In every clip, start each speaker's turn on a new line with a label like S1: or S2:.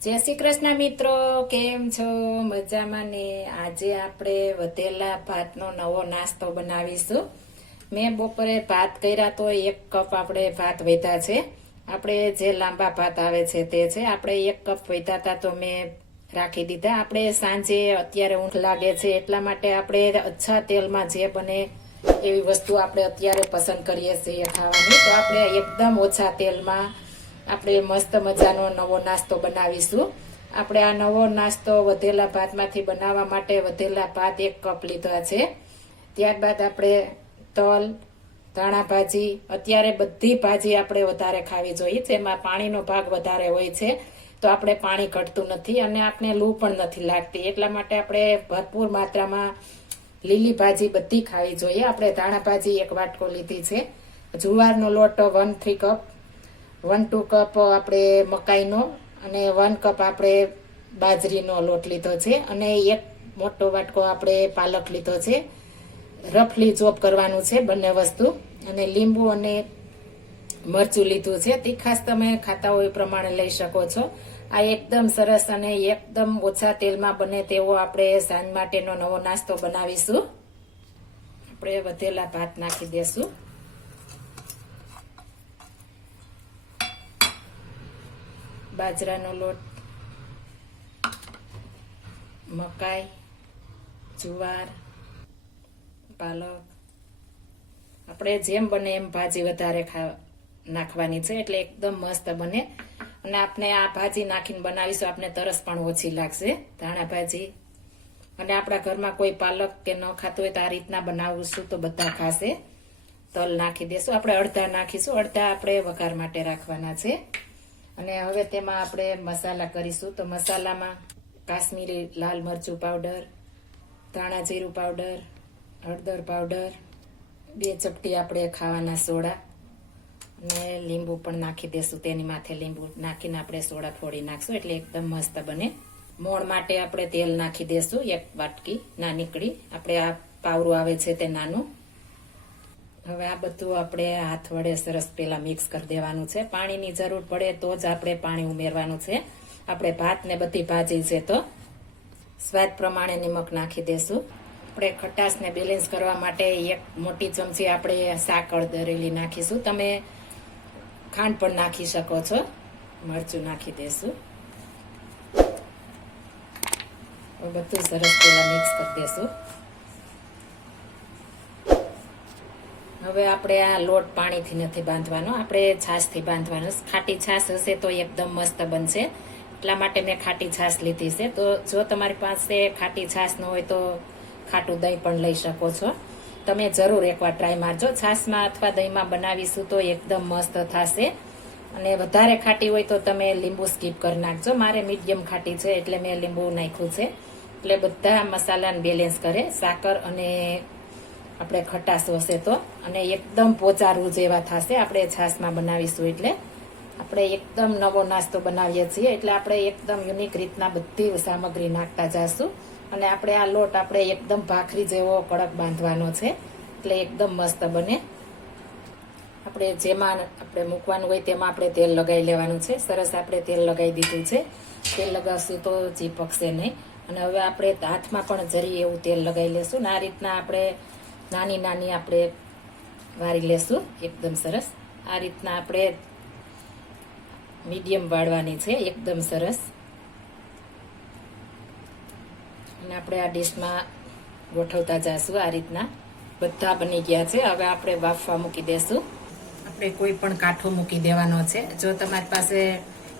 S1: જય શ્રી કૃષ્ણ મિત્રો, કેમ છો? મજામાં ને? આજે આપણે વધેલા ભાતનો નવો નાસ્તો બનાવીશું. મેં બપોરે ભાત કર્યા તો એક કપ આપણે ભાત વધ્યા છે. આપણે જે લાંબા ભાત આવે છે તે છે. આપણે એક કપ વધ્યા હતા તો મેં રાખી દીધા. આપણે સાંજે અત્યારે ઊંઘ લાગે છે, એટલા માટે આપણે અચ્છા તેલમાં જે બને એવી વસ્તુ આપણે અત્યારે પસંદ કરીએ છીએ ખાવાની. તો આપણે એકદમ ઓછા તેલમાં આપણે મસ્ત મજાનો નવો નાસ્તો બનાવીશું. આપણે આ નવો નાસ્તો વધેલા ભાતમાંથી બનાવવા માટે વધેલા ભાત એક કપ લીધા છે. ત્યારબાદ આપણે તલ, ધાણા ભાજી, અત્યારે બધી ભાજી આપણે વધારે ખાવી જોઈએ, જેમાં પાણીનો ભાગ વધારે હોય છે, તો આપણે પાણી ઘટતું નથી અને આપણે લૂ પણ નથી લાગતી. એટલા માટે આપણે ભરપૂર માત્રામાં લીલી ભાજી બધી ખાવી જોઈએ. આપણે ધાણા ભાજી એક વાટકો લીધી છે. જુવારનો લોટ one three cup one two cup આપણે મકાઈનો અને વન કપ આપણે બાજરીનો લોટ લીધો છે અને એક મોટો વાટકો આપણે પાલક લીધો છે. રફલી ચોપ કરવાનું છે બંને વસ્તુ અને લીંબુ અને મરચું લીધું છે. તીખાસ તમે ખાતા હોય પ્રમાણે લઈ શકો છો. આ એકદમ સરસ અને એકદમ ઓછા તેલમાં બને તેવો આપણે સાંજ માટેનો નવો નાસ્તો બનાવીશું. આપણે વધેલા ભાત નાખી દેશું. બાજરાનો લોટ, મકાઈ, જુવાર, પાલક. આપણે જેમ બને એમ ભાજી વધારે નાખવાની છે, એટલે એકદમ મસ્ત બને. અને આપણે આ ભાજી નાખીને બનાવીશું આપણે તરસ પણ ઓછી લાગશે, ધાણા ભાજી. અને આપણા ઘરમાં કોઈ પાલક કે ન ખાતું હોય તો આ રીતના બનાવીશું તો બધા ખાશે. તલ નાખી દેશું. આપણે અડધા નાખીશું. અડધા આપણે વઘાર માટે રાખવાના છે. અને હવે તેમાં આપણે મસાલા કરીશું. તો મસાલામાં કાશ્મીરી લાલ મરચું પાવડર ધાણા જીરું પાવડર હળદર પાવડર બે ચપટી આપણે ખાવાના સોડા અને લીંબુ પણ નાખી દેશું. તેની માથે લીંબુ નાખીને આપણે સોડા ફોડી નાખશું. એટલે એકદમ મસ્ત બને. મોણ માટે આપણે તેલ નાખી દેશું. એક વાટકી ના નીકળી. આપણે આ પાવરું આવે છે તે નાનું. હવે આ બધું આપણે હાથ વડે સરસ પેલા મિક્સ કરી દેવાનું છે. પાણીની જરૂર પડે તો જ આપણે પાણી ઉમેરવાનું છે. આપણે ભાત ને બધી ભાજી છે તો સ્વાદ પ્રમાણે નિમક નાખી દેશું. આપણે ખટાશને બેલેન્સ કરવા માટે એક મોટી ચમચી આપણે સાકળ દરેલી નાખીશું. તમે ખાંડ પણ નાખી શકો છો. મરચું નાખી દેશું. બધું સરસ પેલા મિક્સ કરી દેશું. હવે આપણે આ લોટ પાણીથી નથી બાંધવાનો, આપણે છાશથી બાંધવાનો. ખાટી છાશ હશે તો એકદમ મસ્ત બનશે. એટલા માટે મેં ખાટી છાશ લીધી છે. તો જો તમારી પાસે ખાટી છાશ ન હોય તો ખાટું દહીં પણ લઈ શકો છો. તમે જરૂર એકવાર ટ્રાય મારજો. છાશમાં અથવા દહીંમાં બનાવીશું તો એકદમ મસ્ત થશે. અને વધારે ખાટી હોય તો તમે લીંબુ સ્કીપ કરી નાખજો. મારે મીડિયમ ખાટી છે એટલે મેં લીંબુ નાખ્યું છે. એટલે બધા મસાલાને બેલેન્સ કરે. સાકર અને આપણે ખટાશ હશે તો. અને એકદમ પોચારું જેવા થશે. આપણે છાશમાં બનાવીશું એટલે. આપણે એકદમ નવો નાસ્તો બનાવીએ છીએ એટલે આપણે એકદમ યુનિક રીતના બધી સામગ્રી નાખતા જઈશું અને આપણે આ લોટ આપણે એકદમ ભાખરી જેવો કડક બાંધવાનો છે. એટલે એકદમ મસ્ત બને. આપણે જેમાં આપણે મૂકવાનું હોય તેમાં આપણે તેલ લગાવી લેવાનું છે. સરસ આપણે તેલ લગાવી દીધું છે. તેલ લગાવશું તો ચીપકશે નહીં. અને હવે આપણે હાથમાં પણ જરી એવું તેલ લગાવી લેશું. ને આ રીતના આપણે નાની નાની આપણે વારી લેશું. એકદમ સરસ. આ રીતના આપણે મીડિયમ વાળવાની છે. એકદમ સરસ. અને આપણે આ ડીશમાં ગોઠવતા જઈશું આ રીતના. બધા બની ગયા છે. હવે આપણે બાફવા મૂકી દેશું. આપણે કોઈ પણ કાઠો મૂકી દેવાનો છે. જો તમારી પાસે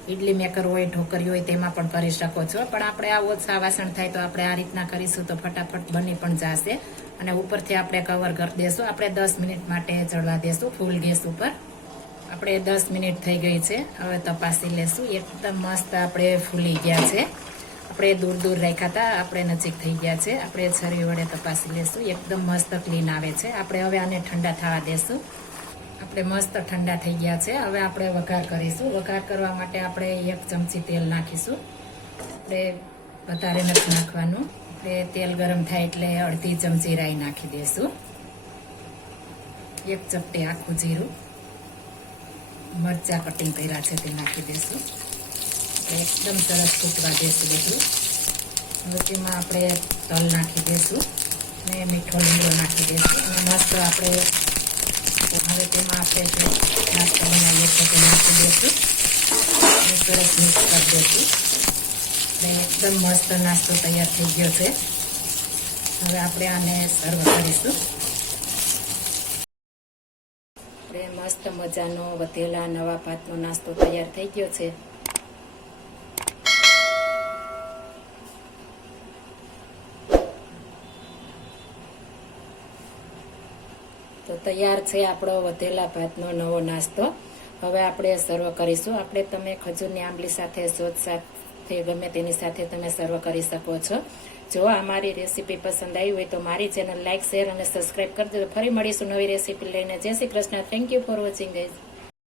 S1: ઇડલી મેકર હોય, ઢોકરી હોય, તેમાં પણ કરી શકો છો. પણ આપણે આ ઓછા વાસણ થાય તો આપણે આ રીતના કરીશું તો ફટાફટ બની પણ જશે. અને ઉપરથી આપણે કવર કરી દેશું. આપણે દસ મિનિટ માટે ચડવા દેશું ફૂલ ગેસ ઉપર. આપણે દસ મિનિટ થઈ ગઈ છે. હવે તપાસી લેશું. એકદમ મસ્ત આપણે ફૂલી ગયા છે. આપણે દૂર દૂર રાખ્યા હતા. આપણે નજીક થઈ ગયા છે. આપણે છરી વડે તપાસી લેશું. એકદમ મસ્ત ક્લીન આવે છે. આપણે હવે આને ઠંડા થવા દેશું. આપણે મસ્ત ઠંડા થઈ ગયા છે. હવે આપણે વઘાર કરીશું. વઘાર કરવા માટે આપણે એક ચમચી તેલ નાખીશું. આપણે વધારે નથી નાખવાનું. આપણે તેલ ગરમ થાય એટલે અડધી ચમચી રાઈ નાખી દઈશું એક ચપટી આખું જીરું. મરચા કટિંગ કર્યા છે તે નાખી દઈશું એકદમ સરસ ફૂટવા દેશું બધું. હવે તેમાં આપણે તલ નાખી દઈશું અને મીઠો લીમડો નાખી દઈશું અને મસ્ત આપણે હવે તેમાં આપણે નાસ્તો બનાવીએ છીએ નાખી દઈશું અને સરસ મિક્સ કરી દઈશું એટલે એકદમ મસ્ત નાસ્તો તૈયાર થઈ ગયો છે. હવે આપણે આને સર્વ કરીશું. આપણે મસ્ત મજાનો વધેલા નવા ભાતનો નાસ્તો તૈયાર થઈ ગયો છે. તો તૈયાર છે આપણો વધેલા ભાતનો નવો નાસ્તો. હવે આપણે સર્વ કરીશું. આપણે તમે ખજૂરની આંબલી સાથે સોજ સાથે ગમે તેની સાથે તમે સર્વ કરી શકો છો. જો આ મારી રેસીપી પસંદ આવી હોય તો મારી ચેનલ લાઇક શેર અને સબસ્ક્રાઇબ કરી દેજો. ફરી મળીશું નવી રેસીપી લઈને. જય Shri Krishna. Thank you for watching guys